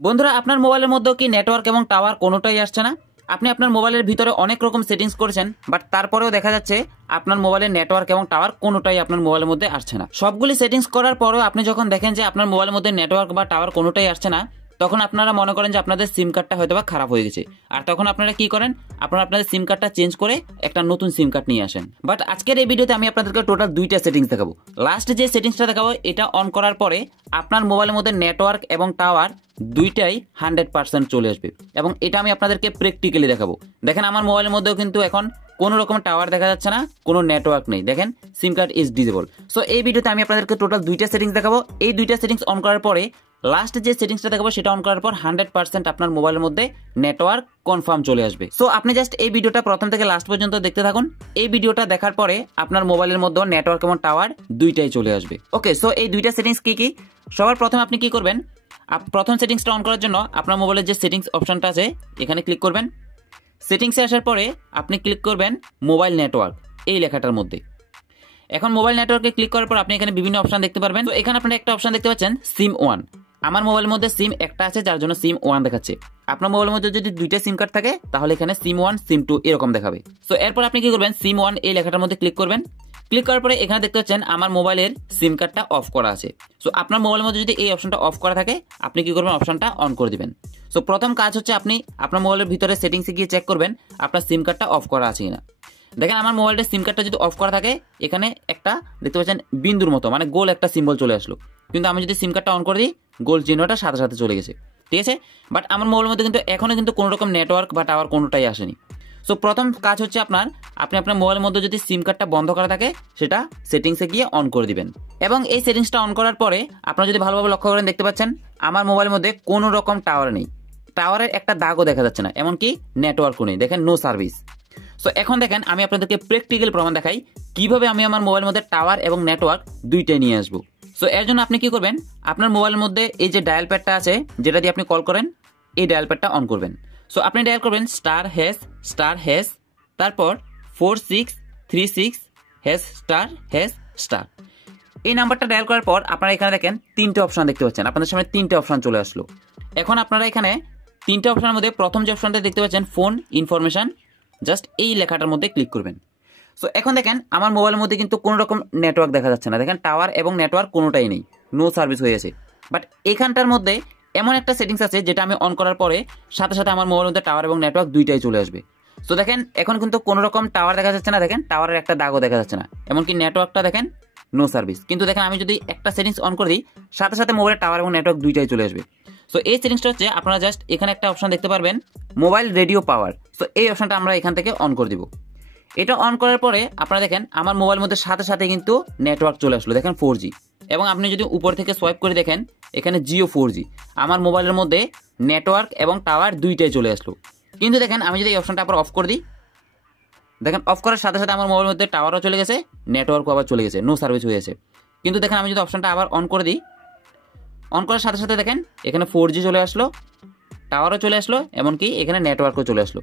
বন্ধুরা, আপনার মোবাইলের মধ্যেও কি নেটওয়ার্ক এবং টাওয়ার কোনোটাই আসছে না? আপনি আপনার মোবাইলের ভিতরে অনেক রকম সেটিংস করেছেন, বাট তারপরেও দেখা যাচ্ছে আপনার মোবাইলের নেটওয়ার্ক এবং টাওয়ার কোনোটাই আপনার মোবাইলের মধ্যে আসছে না। সবগুলি সেটিংস করার পরেও আপনি যখন দেখেন যে আপনার মোবাইলের মধ্যে নেটওয়ার্ক বা টাওয়ার কোনোটাই আসছে না, তখন আপনারা মনে করেন যে আপনাদের সিম কার্ডটা হয়তো বা খারাপ হয়ে গেছে। আর তখন আপনারা কি করেন, আপনারা আপনাদের সিম কার্ডটা চেঞ্জ করে একটা নতুন সিম কার্ড নিয়ে আসেন। বাট আজকের এই ভিডিওতে আমি আপনাদেরকে টোটাল দুইটা সেটিংস দেখাবো। লাস্ট যে সেটিংসটা দেখাবো, এটা অন করার পরে আপনার মোবাইলের মধ্যে নেটওয়ার্ক এবং টাওয়ার দুইটাই 100% চলে আসবে, এবং এটা আমি আপনাদেরকে প্র্যাকটিক্যালি দেখাবো। দেখেন, আমার মোবাইলের মধ্যেও কিন্তু এখন কোনো রকম টাওয়ার দেখা যাচ্ছে না, কোনো নেটওয়ার্ক নেই। দেখেন, সিম কার্ড ইজ ডিজেবল। সো এই ভিডিওতে আমি আপনাদেরকে টোটাল দুইটা সেটিংস দেখাবো। এই দুইটা সেটিংস অন করার পরে লাস্ট যে সেটিংসটা দেখাবো, সেটা অন করার পর 100% আপনার মোবাইলের মধ্যে নেটওয়ার্ক কনফার্ম চলে আসবে। সো আপনি জাস্ট এই ভিডিওটা প্রথম থেকে লাস্ট পর্যন্ত দেখতে থাকুন। এই ভিডিওটা দেখার পরে আপনার মোবাইলের মধ্যে নেটওয়ার্ক এবং টাওয়ার দুইটাই চলে আসবে। ওকে, সো এই দুইটা সেটিংস কি কি? সবার প্রথমে আপনি কি করবেন, প্রথম সেটিংসটা অন করার জন্য আপনার মোবাইলের যে সেটিংস অপশনটা আছে এখানে ক্লিক করবেন। সেটিংসে আসার পরে আপনি ক্লিক করবেন মোবাইল নেটওয়ার্ক এই লেখাটার মধ্যে। এখন মোবাইল নেটওয়ার্কে ক্লিক করার পর আপনি এখানে বিভিন্ন অপশন দেখতে পারবেন। তো এখানে আপনারা একটা অপশন দেখতে পাচ্ছেন সিম ওয়ান। আমার মোবাইলের মধ্যে সিম একটা আছে, যার জন্য সিম ওয়ান দেখাচ্ছে। আপনার মোবাইলের মধ্যে যদি দুইটা সিম কার্ড থাকে তাহলে এখানে সিম ওয়ান সিম টু এরকম দেখাবে। সো এরপর আপনি কি করবেন, সিম ওয়ান এই লেখাটার মধ্যে ক্লিক করবেন। ক্লিক করার পরে এখানে দেখতে পাচ্ছেন আমার মোবাইলের সিম কার্ডটা অফ করা আছে। সো আপনার মোবাইলের মধ্যে যদি এই অপশনটা অফ করা থাকে, আপনি কি করবেন, অপশনটা অন করে দিবেন। সো প্রথম কাজ হচ্ছে আপনি আপনার মোবাইলের ভিতরে সেটিংসে গিয়ে চেক করবেন আপনার সিম কার্ডটা অফ করা আছে কিনা। দেখেন, আমার মোবাইলের সিম কার্ডটা যদি অফ করা থাকে, এখানে একটা দেখতে পাচ্ছেন বিন্দুর মতো, মানে গোল একটা সিম্বল চলে আসলো। কিন্তু আমি যদি সিম কার্ডটা অন করে দিই, গোল চিহ্নটা সাথে সাথে চলে গেছে। ঠিক আছে, বাট আমার মোবাইলের মধ্যে কিন্তু এখনো কিন্তু কোনো রকম নেটওয়ার্ক বা টাওয়ার কোনোটাই আসেনি। সো প্রথম কাজ হচ্ছে আপনি আপনার মোবাইলের মধ্যে যদি সিম কার্ডটা বন্ধ করা থাকে, সেটা সেটিংসে গিয়ে অন করে দিবেন। এবং এই সেটিংসটা অন করার পরে আপনারা যদি ভালোভাবে লক্ষ্য করেন, দেখতে পাচ্ছেন আমার মোবাইলের মধ্যে কোনো রকম টাওয়ার নেই, টাওয়ারের একটা দাগও দেখা যাচ্ছে না, এমনকি নেটওয়ার্কও নেই। দেখেন, নো সার্ভিস। সো এখন দেখেন, আমি আপনাদেরকে প্র্যাকটিক্যাল প্রমাণ দেখাই কিভাবে আমি আমার মোবাইলের মধ্যে টাওয়ার এবং নেটওয়ার্ক দুইটাই নিয়ে আসবো। সো এর জন্য আপনি কি করবেন, আপনার মোবাইলের মধ্যে এই যে ডায়াল প্যাডটা আছে, যেটা দিয়ে আপনি কল করেন, এই ডায়াল প্যাডটা অন করবেন। সো আপনি ডায়াল করবেন *#*, তারপর 4636#*. এই নাম্বারটা ডায়াল করার পর আপনারা এখানে দেখেন তিনটে অপশন দেখতে পাচ্ছেন। আপনাদের সামনে তিনটে অপশন চলে আসলো। এখন আপনারা এখানে তিনটে অপশনের মধ্যে প্রথম যে অপশনটা দেখতে পাচ্ছেন ফোন ইনফরমেশন, জাস্ট এই লেখাটার মধ্যে ক্লিক করবেন। সো এখন দেখেন, আমার মোবাইলের মধ্যে কিন্তু কোনো রকম নেটওয়ার্ক দেখা যাচ্ছে না। দেখেন, টাওয়ার এবং নেটওয়ার্ক কোনোটাই নেই, নো সার্ভিস হয়ে গেছে। বাট এখানটার মধ্যে এমন একটা সেটিংস আছে যেটা আমি অন করার পরে সাথে সাথে আমার মোবাইলের মধ্যে টাওয়ার এবং নেটওয়ার্ক দুইটাই চলে আসবে। সো দেখেন, এখন কিন্তু কোনো রকম টাওয়ার দেখা যাচ্ছে না, দেখেন টাওয়ারের একটা দাগও দেখা যাচ্ছে না, এমনকি নেটওয়ার্কটা দেখেন নো সার্ভিস। কিন্তু দেখেন, আমি যদি একটা সেটিংস অন করে দিই, সাথে সাথে মোবাইলের টাওয়ার এবং নেটওয়ার্ক দুইটাই চলে আসবে। সো এই সেটিংসটা হচ্ছে, আপনারা জাস্ট এখানে একটা অপশন দেখতে পারবেন মোবাইল রেডিও পাওয়ার। সো এই অপশনটা আমরা এখান থেকে অন করে দিব। এটা অন করার পরে আপনারা দেখেন আমার মোবাইলের মধ্যে সাথে সাথে কিন্তু নেটওয়ার্ক চলে আসলো, দেখেন 4G। এবং আপনি যদি উপর থেকে সোয়াইপ করে দেখেন, এখানে জিও 4G। আমার মোবাইলের মধ্যে নেটওয়ার্ক এবং টাওয়ার দুইটাই চলে আসলো। কিন্তু দেখেন, আমি যদি এই অপশনটা আবার অফ করে দিই, দেখেন অফ করার সাথে সাথে আমার মোবাইলের মধ্যে টাওয়ারও চলে গেছে, নেটওয়ার্কও আবার চলে গেছে, নো সার্ভিস হয়ে গেছে। কিন্তু দেখেন, আমি যদি অপশনটা আবার অন করে দিই, অন করার সাথে সাথে দেখেন এখানে 4G চলে আসলো, টাওয়ারও চলে আসলো, এমনকি এখানে নেটওয়ার্কও চলে আসলো।